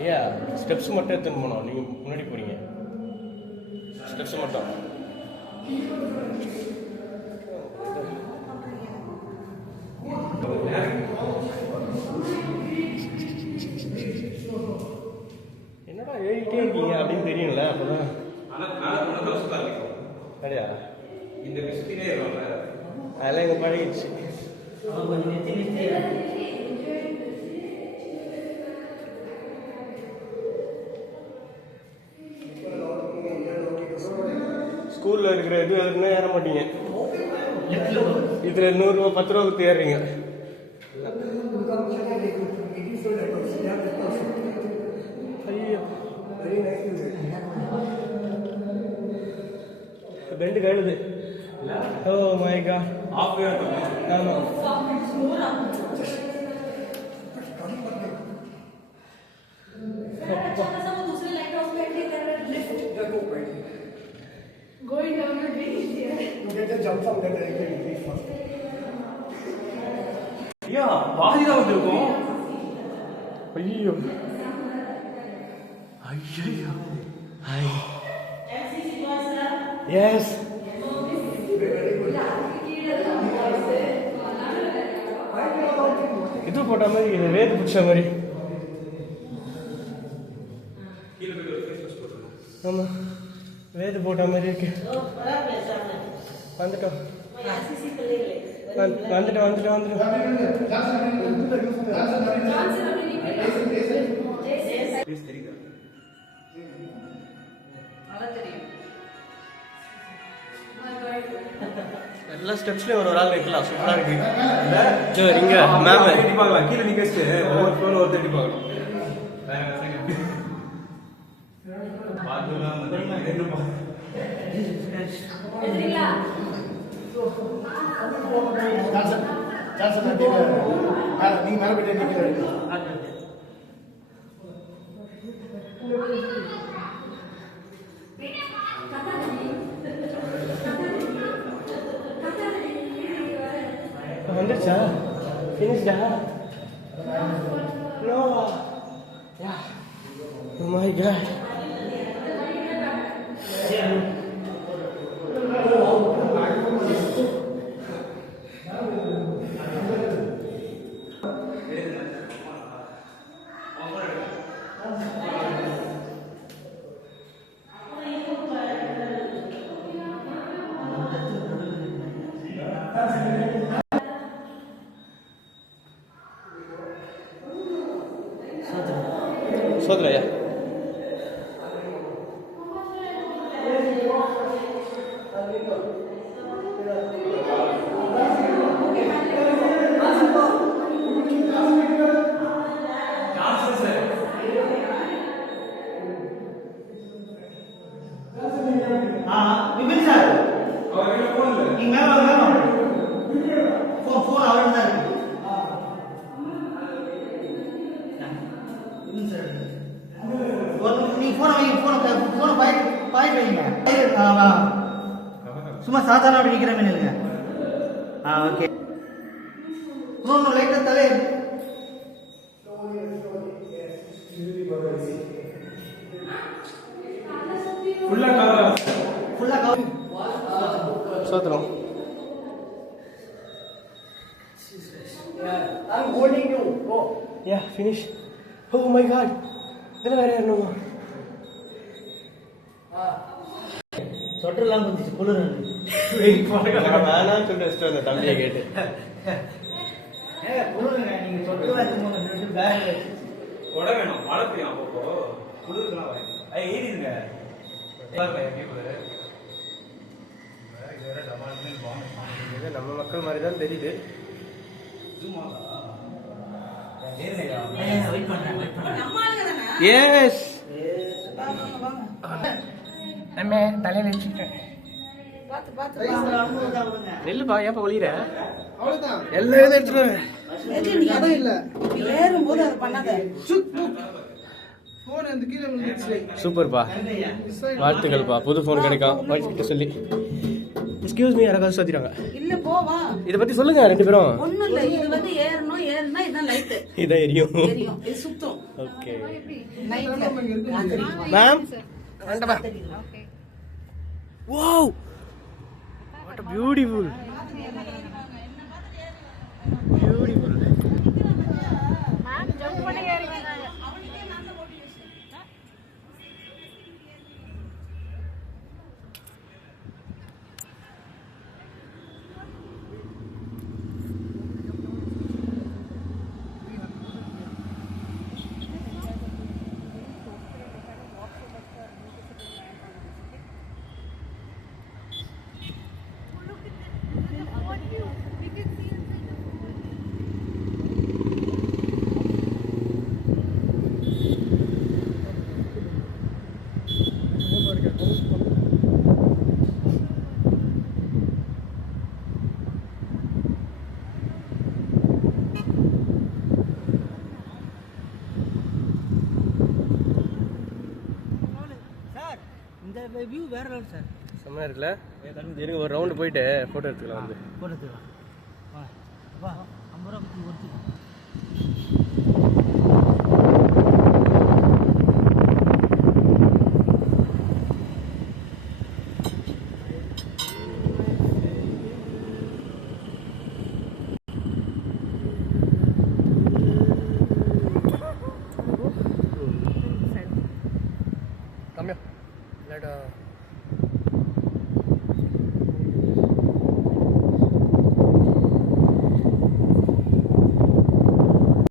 ஐயா ஸ்டெப்ஸ் மட்டும் எடுத்துன்னு போனோம், நீங்கள் முன்னாடி போறீங்க. ஸ்டெப்ஸ் மட்டும். என்னடா ஏறிட்டே இருக்கீங்க அப்படின்னு தெரியும்ல, அப்போதான். அப்படியா? இந்த விஷயத்திலே அதெல்லாம் எங்கள் பழகிடுச்சு. ஸ்கூலில் இருக்கிற இது அதுக்குன்னா ஏற மாட்டீங்க. இதில் 100 ரூபா 10 ரூபா கொடுத்து ஏறுறீங்க. ஐயோ பெண்டு கழுது. Oh my god. ஆமாம். Going down would be easier. You get the jump from the directly first. Yeah, பாதி தான் வந்திருக்கோம். ஐயோ ஐயோ. ஹாய். எஸ். இது போட்ட மாதிரி, இது வேது பிடிச்ச மாதிரி. ஆமாம், வேது போட்ட மாதிரி இருக்கு. வந்துட்டோம் வந்துட்டோம் வந்துட்டோம் வந்துட்டோம். எல்லா ஸ்டெப்ஸ்லயும் ஒரு ஆள் வைக்கலாம். சூப்பரா இருக்கு. இங்க மேம் தட்டி பார்க்கலாம். கீழே நீங்க ஒவ்வொரு ஃப்ளோர் ஒரு தட்டி பார்க்கலாம். நீ மேல போயிட்டு நிக்கிறேன். வந்துருச்சா? ஃபினிஷ்டா? No. Yeah. Oh my god. சோதரையா? விபின் சார் நீங்க மேல போன் அவர்தான் இருக்கு. நீ போன பாயிண்ட் வைங்க. சும்மா சாதாரண அப்படி நிக்கிற மீன் இல்லைங்க. ஓகே. இன்னொன்று லைட்டாக தலை ஃபுல்லாக கவர் சோத்திரம். I'm holding you. Go. Yeah, finish. Oh my god. இதெல்லாம் வேற யாருமா? சொட்டர்லாம் வந்துச்சு குளிர். நானும் சொல்லிட்டு வச்சுட்டு வந்தேன் தம்பியை கேட்டு. குளிருங்க, நீங்கள் சொட்டு வச்சு பேக் கொட வேணும். மழை பெய்யும் அப்போ குளிருக்குலாம் ஏறிடுங்க. நம்ம மக்கள் மாதிரி தான் தெரியுது. எஸ் தலையில வச்சுட்டேன். நெல்லுப்பா ஏப்பா ஒளிர எல்லாம் எடுத்துட்டு சூப்பர்ப்பா. வாழ்த்துக்கள்ப்பா, புது ஃபோன் கிடைக்கும் வாழ்த்துக்கிட்ட சொல்லி. எக்ஸ்கியூஸ் மீ யாராவது சுத்திறாங்க. இல்ல போவா. இத பத்தி சொல்லுங்க ரெண்டு பேரும். ஒண்ணும் இல்ல, இது வந்து ஏறுனா இதான் லைட் இதான் எரியும். தெரியும், இது சுத்தும். ஓகே நைட்ல மேம் வேண்டாமா. Wow what a beautiful beautiful. Ma'am jump பண்ணி ஏறுவீங்க. சார் இந்த வியூ வேற லெவல் சார். செம்மையா இருக்குல்ல. இருங்க ஒரு ரவுண்ட் போயிட்டு போட்டோ எடுத்துக்கலாம் வந்து. போட்டு எடுத்துக்கலாம். வா 50 ரூபா பற்றி ஒருத்துக்கலாம். கம்மியா லேட்டா